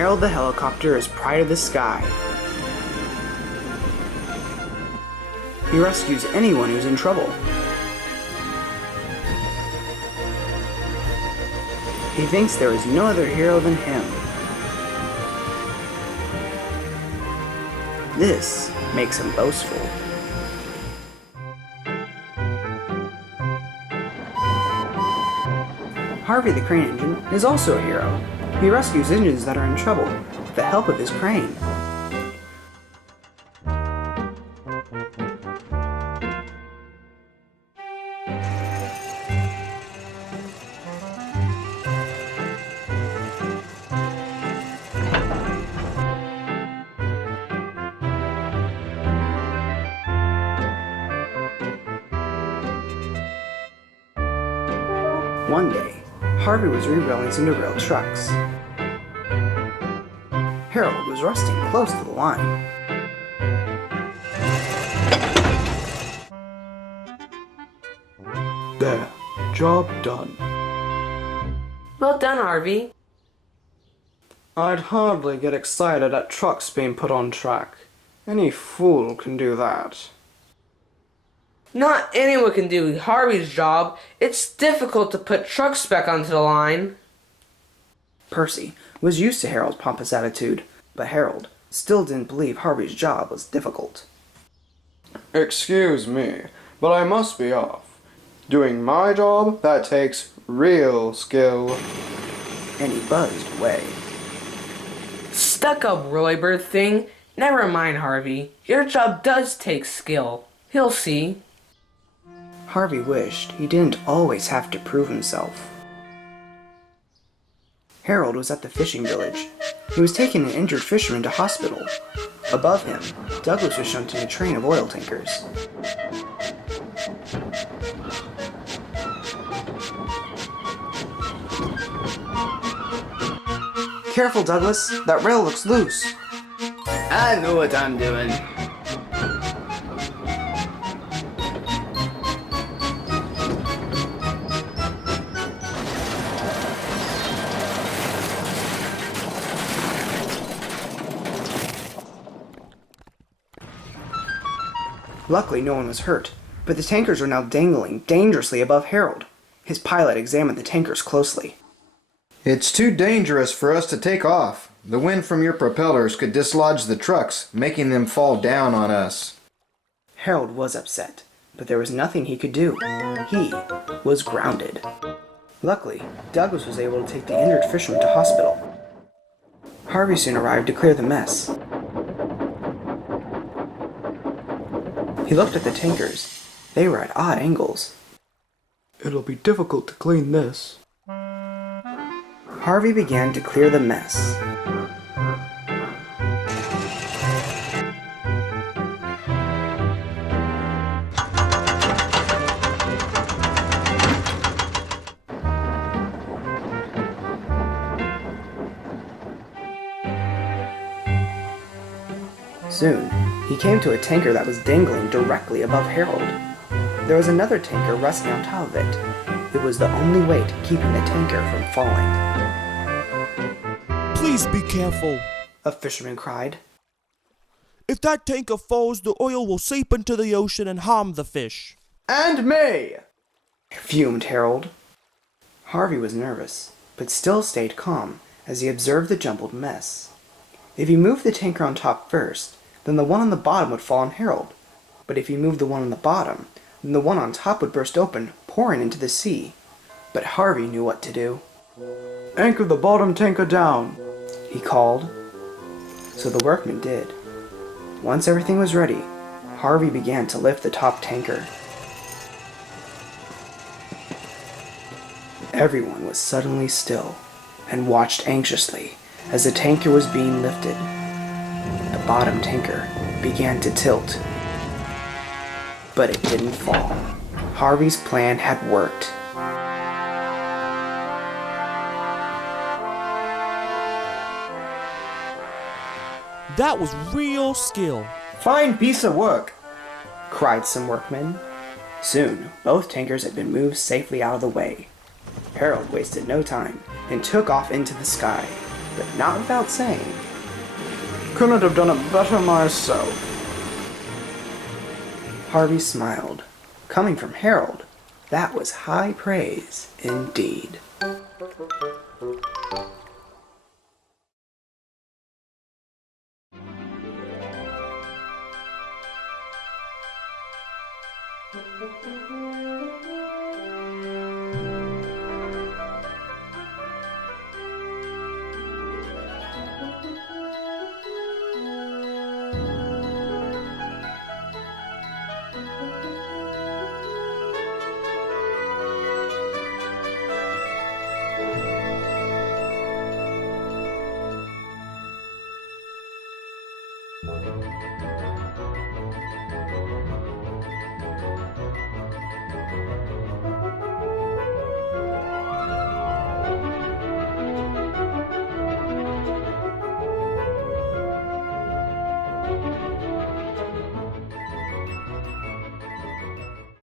Harold the helicopter is pride of the sky. He rescues anyone who's in trouble. He thinks there is no other hero than him. This makes him boastful. Harvey the crane engine is also a hero. He rescues engines that are in trouble with the help of his crane. One day, Harvey was rebuilding some derailed trucks. Harold was resting close to the line. There, job done. Well done, Harvey. I'd hardly get excited at trucks being put on track. Any fool can do that. Not anyone can do Harvey's job. It's difficult to put trucks back onto the line. Percy was used to Harold's pompous attitude, but Harold still didn't believe Harvey's job was difficult. Excuse me, but I must be off. Doing my job, that takes real skill. And he buzzed away. Stuck-up Roybird thing. Never mind, Harvey. Your job does take skill. He'll see. Harvey wished he didn't always have to prove himself. Harold was at the fishing village. He was taking an injured fisherman to hospital. Above him, Douglas was shunting a train of oil tankers. Careful, Douglas. That rail looks loose. I know what I'm doing. Luckily, no one was hurt, but the tankers were now dangling dangerously above Harold. His pilot examined the tankers closely. It's too dangerous for us to take off. The wind from your propellers could dislodge the trucks, making them fall down on us. Harold was upset, but there was nothing he could do. He was grounded. Luckily, Douglas was able to take the injured fisherman to hospital. Harvey soon arrived to clear the mess. He looked at the tankers. They were at odd angles. It'll be difficult to clean this. Harvey began to clear the mess. Soon, he came to a tanker that was dangling directly above Harold. There was another tanker resting on top of it. It was the only way to keeping the tanker from falling. Please be careful, A fisherman cried. If that tanker falls, the oil will seep into the ocean and harm the fish. And me! Fumed Harold. Harvey was nervous, but still stayed calm as he observed the jumbled mess. If he moved the tanker on top first, then the one on the bottom would fall on Harold. But if he moved the one on the bottom, then the one on top would burst open, pouring into the sea. But Harvey knew what to do. Anchor the bottom tanker down, he called. So the workmen did. Once everything was ready, Harvey began to lift the top tanker. Everyone was suddenly still and watched anxiously as the tanker was being lifted. The bottom tanker began to tilt, but it didn't fall. Harvey's plan had worked. That was real skill. Fine piece of work, cried some workmen. Soon, both tankers had been moved safely out of the way. Harold wasted no time and took off into the sky. but not without saying, "Couldn't have done it better myself." Harvey smiled. Coming from Harold, that was high praise indeed.